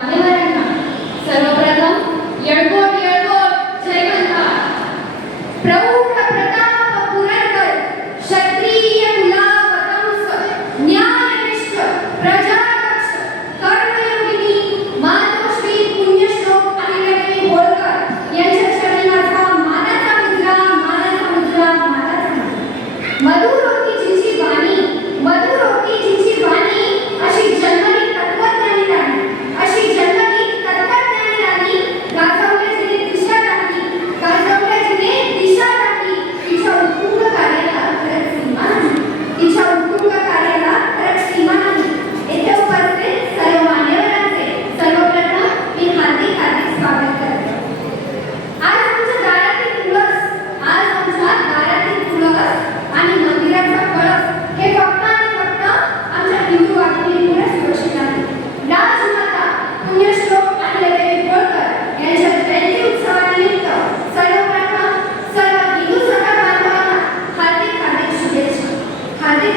मान्यवरांना सर्वप्रथम येळकोट येळकोट जय म्हणतात. प्रौढ प्रताप पुरंदर क्षत्रिय कुलावतंस न्यायनिष्ठ प्रजादक्ष कर्मयोगिनी मातोश्री पुण्यश्लोक अहिल्यादेवी होळकर यांच्या चरणी माझा मानाचा मुजरा मधुर होती जिची वाणी मधुर होती जिची वाणी अशी जन्मली तत्वज्ञानी राणी अशी जन्मली तत्वज्ञानी राणी गाजवल्या जिने दिशा टाकली तिच्या उत्तुंग कार्याला खरंच सीमा नाही तिच्या उत्तुंग कार्याला खरंच सीमा नाही. येथे उपस्थित सर्व मान्यवरांचे सर्वप्रथम मी हार्दिक स्वागत करते. आज आमच्या दारातील तुळस आणि मंदिराचा कळस हे फक्त आणि फक्त आमच्या हिंदू वाघिणीमुळे सुरक्षित आहे. राजमाता पुण्यश्लोक अहिल्यादेवी होळकर यांच्या जयंती उत्सवानिमित्त सर्वप्रथम सर्व हिंदू सगळ्या बांधवांना हार्दिक शुभेच्छा. हार्दिक